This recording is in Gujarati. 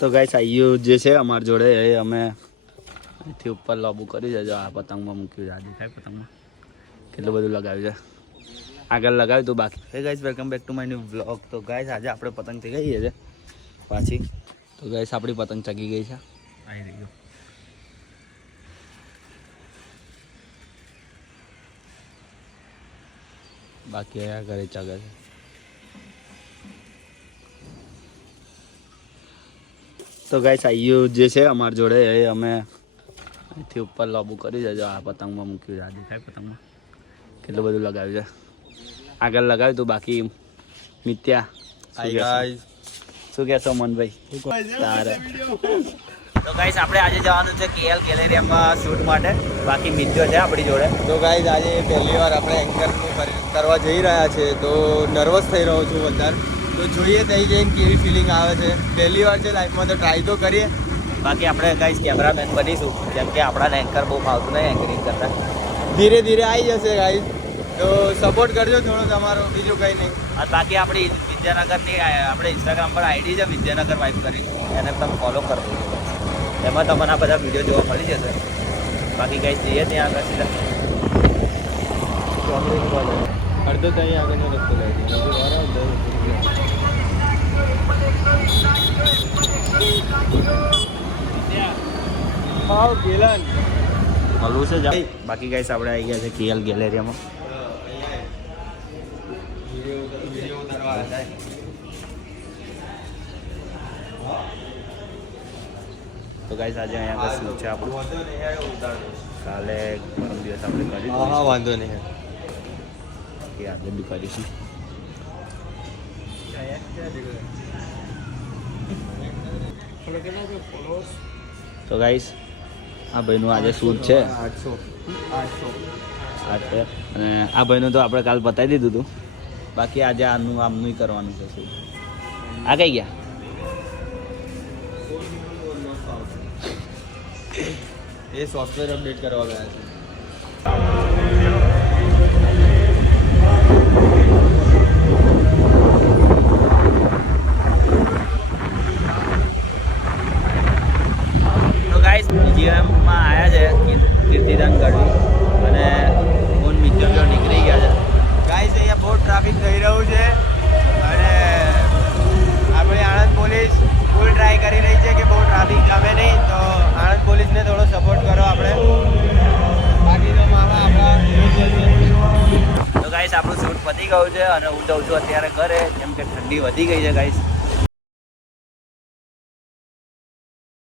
તો ગાઈસ આયુ જે છે અમાર જોડે એ અમે અહીંથી ઉપર લોબુ કરી દેજો. આ પતંગમાં મૂક્યું છે. આ દેખાય પતંગમાં કેટલું બધું લગાવ્યું છે. આગળ લગાવ્યું તો બાકી. હે guys welcome back to my new vlog. તો ગાઈસ આજે આપણે પતંગ થઈ ગઈ છે પાછી. તો ગાઈસ આપણી પતંગ ચગી ગઈ છે. આવી રહી ગયો. બાકી આ ઘરે ચગે છે. તો ગાઈસ આયુ જે છે અમાર જોડે એ અમે અહીંથી ઉપર લોબુ કરી દેજો. આ પતંગમાં મૂક્યું છે. આ દેખાય પતંગમાં કેટલું બધું લગાવ્યું છે. આગળ લગાવ્યું તો બાકી મિત્યા શું કહેશો મનભાઈ? તો ગાઈસ આપણે આજે જવાનું છે KL ગેલેરિયામાં શૂટ માટે. બાકી મિત્યો છે આપણી જોડે. તો ગાઈસ આજે પહેલી વાર આપણે એન્કરનું કરવા જઈ રહ્યા છે. તો નર્વસ થઈ રહ્યો છું વધારે. તો જોઈએ ત્યાં જઈને કેવી ફિલિંગ આવે છે. પહેલી વાર છે લાઈફમાં તો ટ્રાય તો કરીએ. બાકી આપણે ગાઈસ કેમેરામેન બનીશું કેમ કે આપણાને એન્કર બહુ ફાવતું નહીં એન્કરિંગ કરતા. ધીરે ધીરે આવી જશે ગાઈસ. તો સપોર્ટ કરજો થોડો તમારો, બીજું કંઈ નહીં. અને બાકી આપણી વિદ્યાનગરની આપણે ઇન્સ્ટાગ્રામ પર આઈડી છે વિદ્યાનગર વાઇફ કરી, એને તમે ફોલો કરી દેજો. એમાં તમને આ બધા વિડીયો જોવા મળી જશે. બાકી ગાઈસ જઈએ ત્યાં આગળ સીધા અડધો ત્યાં આગળનો રસ્તો લઈ ગેલન મળવું છે જાય. બાકી ગાઈસ આપણે આવી ગયા છે KL ગેલેરિયામાં. તો ગાઈસ આજે અહીંયા આગળ શું છે આપણું કાલે પરમ દિવસ આપણે કરી હા વાંધો નહીં. કે આજે બી કરીશું. તો ગાઈસ આ ભાઈનું આજે શૂટ છે 800 અને આ ભાઈનું તો આપણે કાલ બતાવી દીધું હતું. બાકી આજે આમનું કરવાનું છે શૂટ. આ કઈ ગયા? એ સોફ્ટવેર અપડેટ કરવા ગયા છે. તો ગાઈસ જીએમમાં આવ્યા છે કીર્તિદાન ગઢવી અને ફોન મિત્યો જો નીકળી ગયા છે. ગાઈસ અહીંયા બહુ ટ્રાફિક થઈ રહ્યું છે અને આપણે આણંદ પોલીસ ફૂલ ટ્રાય કરી રહી છે કે બહુ ટ્રાફિક ગમે નહીં. તો આણંદ પોલીસને થોડો સપોર્ટ કરો આપણે. બાકીનો મામા આપણા. તો ગાઈસ આપણું શૂટ પતી ગયું છે અને હું જઉં છું અત્યારે ઘરે કેમ કે ઠંડી વધી ગઈ છે ગાઈસ.